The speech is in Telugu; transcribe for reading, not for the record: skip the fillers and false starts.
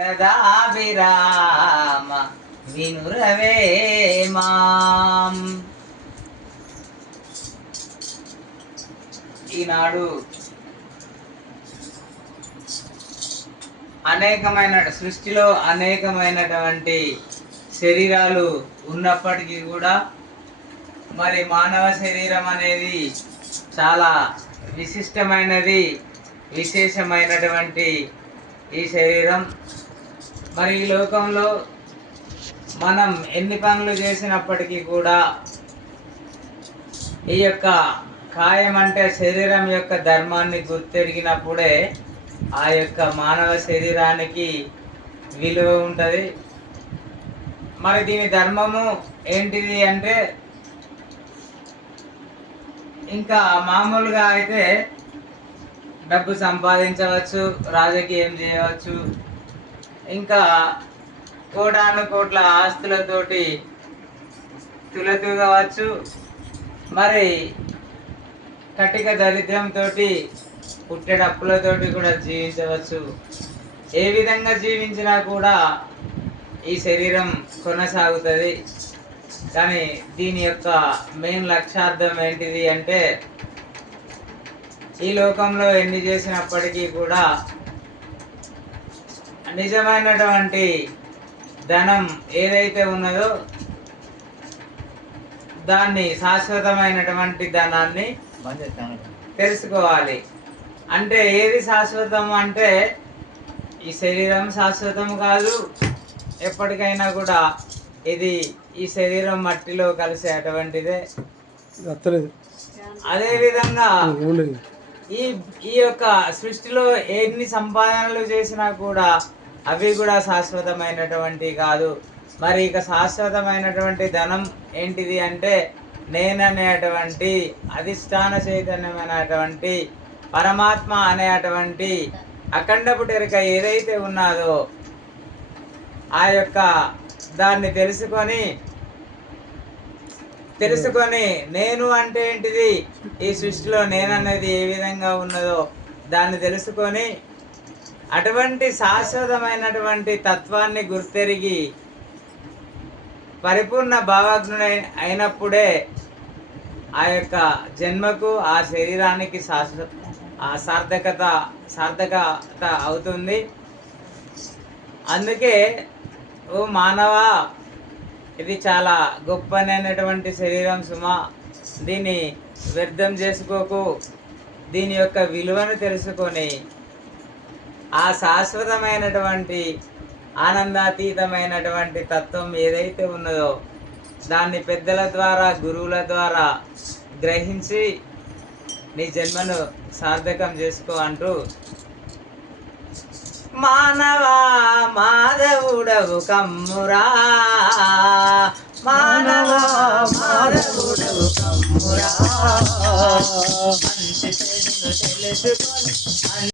సదాభిరామ వినురవేమాం. ఈనాడు సృష్టిలో అనేకమైనటువంటి శరీరాలు ఉన్నప్పటికీ కూడా మరి మానవ శరీరం అనేది చాలా విశిష్టమైనది, విశేషమైనటువంటి ఈ శరీరం. మరి ఈ లోకంలో మనం ఎన్ని పనులు చేసినప్పటికీ కూడా ఈ యొక్క కాయం అంటే శరీరం యొక్క ధర్మాన్ని గుర్తెరిగినప్పుడే ఆ యొక్క మానవ శరీరానికి విలువ ఉంటుంది. మరి దీని ధర్మము ఏంటిది అంటే, ఇంకా మామూలుగా అయితే డబ్బు సంపాదించవచ్చు, రాజకీయం చేయవచ్చు, ఇంకా కోటాను కోట్ల ఆస్తులతోటి తులతూగవచ్చు, మరి కటిక దరిద్రంతో పుట్టెడప్పులతోటి కూడా జీవించవచ్చు. ఏ విధంగా జీవించినా కూడా ఈ శరీరం కొనసాగుతుంది. కానీ దీని యొక్క మెయిన్ లక్ష్యార్థం ఏంటిది అంటే, ఈ లోకంలో ఎన్ని చేసినప్పటికీ కూడా నిజమైనటువంటి ధనం ఏదైతే ఉన్నదో దాన్ని, శాశ్వతమైనటువంటి ధనాన్ని తెలుసుకోవాలి. అంటే ఏది శాశ్వతం అంటే, ఈ శరీరం శాశ్వతం కాదు, ఎప్పటికైనా కూడా ఇది ఈ శరీరం మట్టిలో కలిసేటువంటిదే. అదేవిధంగా ఈ యొక్క సృష్టిలో ఎన్ని సంపాదనలు చేసినా కూడా అవి కూడా శాశ్వతమైనటువంటి కాదు. మరి ఇక శాశ్వతమైనటువంటి ధనం ఏంటిది అంటే, నేననేటువంటి అధిష్టాన చైతన్యమైనటువంటి పరమాత్మ అనేటువంటి అఖండపు టెరిక ఏదైతే ఉన్నదో ఆ యొక్క దాన్ని తెలుసుకొని నేను అంటే ఏంటిది, ఈ సృష్టిలో నేననేది ఏ విధంగా ఉన్నదో దాన్ని తెలుసుకొని అటువంటి శాశ్వతమైనటువంటి తత్వాన్ని గుర్తెరిగి పరిపూర్ణ భావజ్ఞుడై అయినప్పుడే ఆ యొక్క జన్మకు, ఆ శరీరానికి సార్థకత అవుతుంది. అందుకే ఓ మానవ, ఇది చాలా గొప్పనైనటువంటి శరీరం సుమా, దీన్ని వ్యర్థం చేసుకోకు. దీని యొక్క విలువను తెలుసుకొని ఆ శాశ్వతమైనటువంటి ఆనందాతీతమైనటువంటి తత్వం ఏదైతే ఉన్నదో దాన్ని పెద్దల ద్వారా, గురువుల ద్వారా గ్రహించి నీ జన్మను సార్థకం చేసుకో అంటూ, మానవా మాధవుడవు కమ్మురా, మానవా మాధవుడవు కమ్మురా, మంచి చెడును తెలుసుకొని